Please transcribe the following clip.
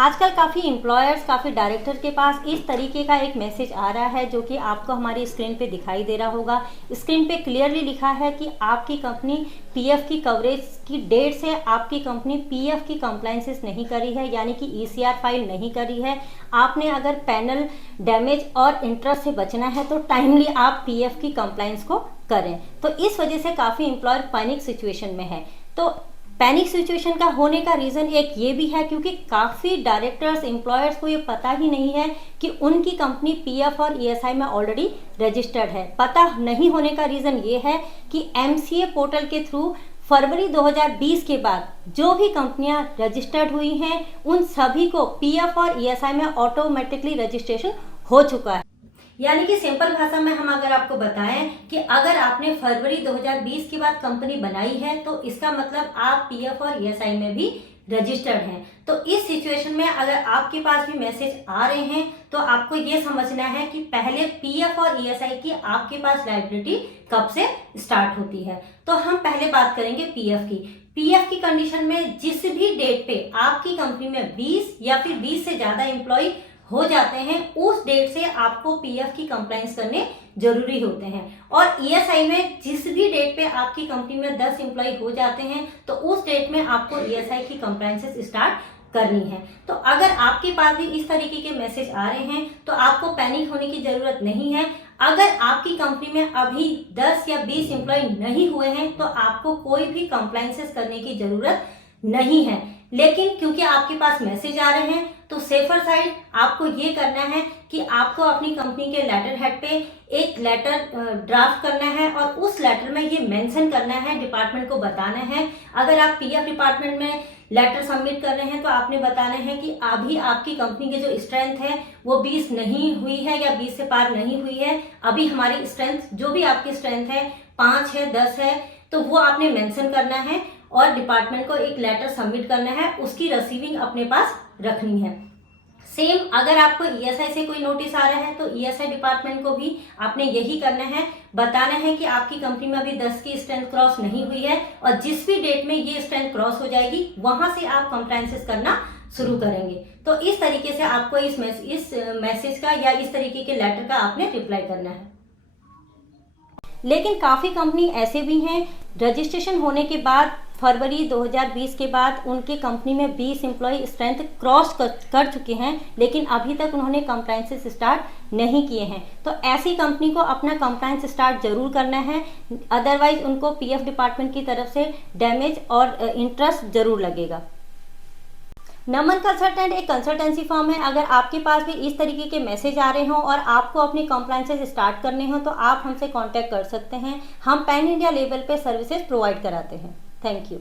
आजकल काफ़ी एम्प्लॉयर्स, काफ़ी डायरेक्टर के पास इस तरीके का एक मैसेज आ रहा है जो कि आपको हमारी स्क्रीन पे दिखाई दे रहा होगा। स्क्रीन पे क्लियरली लिखा है कि आपकी कंपनी पीएफ की कवरेज की डेट से आपकी कंपनी पीएफ की कंप्लायंसेस नहीं करी है, यानी कि ईसीआर फाइल नहीं करी है। आपने अगर पैनल डैमेज और इंटरेस्ट से बचना है तो टाइमली आप पीएफ की कंप्लायंस को करें। तो इस वजह से काफ़ी एम्प्लॉयर पैनिक सिचुएशन में है। तो पैनिक सिचुएशन का होने का रीज़न एक ये भी है क्योंकि काफ़ी डायरेक्टर्स, एम्प्लॉयर्स को ये पता ही नहीं है कि उनकी कंपनी पीएफ और ईएसआई में ऑलरेडी रजिस्टर्ड है। पता नहीं होने का रीज़न ये है कि एमसीए पोर्टल के थ्रू फरवरी 2020 के बाद जो भी कंपनियां रजिस्टर्ड हुई हैं उन सभी को पीएफ और ईएसआई में ऑटोमेटिकली रजिस्ट्रेशन हो चुका है। यानी कि सिंपल भाषा में हम अगर आपको बताएं कि अगर आपने फरवरी 2020 के बाद कंपनी बनाई है तो इसका मतलब आप पीएफ और ईएसआई में भी रजिस्टर्ड हैं। तो इस सिचुएशन में अगर आपके पास भी मैसेज आ रहे हैं तो आपको ये समझना है कि पहले पीएफ और ईएसआई की आपके पास लायबिलिटी कब से स्टार्ट होती है। तो हम पहले बात करेंगे पीएफ की। पीएफ की कंडीशन में जिस भी डेट पे आपकी कंपनी में 20 या फिर 20 से ज्यादा एम्प्लॉय हो जाते हैं उस डेट से आपको पीएफ की कंप्लायंस करने जरूरी होते हैं। और ईएसआई में जिस भी डेट पे आपकी कंपनी में 10 एम्प्लॉय हो जाते हैं तो उस डेट में आपको ईएसआई की कंप्लायंसेस स्टार्ट करनी है। तो अगर आपके पास भी इस तरीके के मैसेज आ रहे हैं तो आपको पैनिक होने की जरूरत नहीं है। अगर आपकी कंपनी में अभी 10 या 20 एम्प्लॉय नहीं हुए हैं तो आपको कोई भी कंप्लायंसेस करने की जरूरत नहीं है। लेकिन क्योंकि आपके पास मैसेज आ रहे हैं तो सेफर साइड आपको ये करना है कि आपको अपनी कंपनी के लेटर हेड पे एक लेटर ड्राफ्ट करना है और उस लेटर में ये मेंशन करना है, डिपार्टमेंट को बताना है। अगर आप पीएफ डिपार्टमेंट में लेटर सबमिट कर रहे हैं तो आपने बताना है कि अभी आपकी कंपनी की जो स्ट्रेंथ है वो 20 नहीं हुई है या 20 से पार नहीं हुई है। अभी हमारी स्ट्रेंथ, जो भी आपकी स्ट्रेंथ है, 5 है, 10 है, तो वो आपने मेंशन करना है और डिपार्टमेंट को एक लेटर सबमिट करना है। उसकी रिसीविंग अपने पास रखनी है। सेम अगर आपको ईएसआई से कोई नोटिस आ रहा है तो ईएसआई डिपार्टमेंट को भी आपने यही करना है, बताना है कि आपकी कंपनी में अभी 10 की स्ट्रेंथ क्रॉस नहीं हुई है और जिस भी डेट में ये स्ट्रेंथ क्रॉस हो जाएगी वहां से आप कंप्लायंसेस करना शुरू करेंगे। तो इस तरीके से आपको इस मैसेज का या इस तरीके के लेटर का आपने रिप्लाई करना है। लेकिन काफ़ी कंपनी ऐसे भी हैं रजिस्ट्रेशन होने के बाद फरवरी 2020 के बाद उनके कंपनी में 20 एम्प्लॉय स्ट्रेंथ क्रॉस कर चुके हैं लेकिन अभी तक उन्होंने कंप्लायंसेस स्टार्ट नहीं किए हैं। तो ऐसी कंपनी को अपना कंप्लायंस स्टार्ट जरूर करना है, अदरवाइज उनको पीएफ डिपार्टमेंट की तरफ से डैमेज और इंटरेस्ट जरूर लगेगा। नमन कंसल्टेंट एक कंसल्टेंसी फर्म है। अगर आपके पास भी इस तरीके के मैसेज आ रहे हों और आपको अपनी कंप्लायंसेस स्टार्ट करने हो तो आप हमसे कांटेक्ट कर सकते हैं। हम पैन इंडिया लेवल पे सर्विसेज प्रोवाइड कराते हैं। Thank you.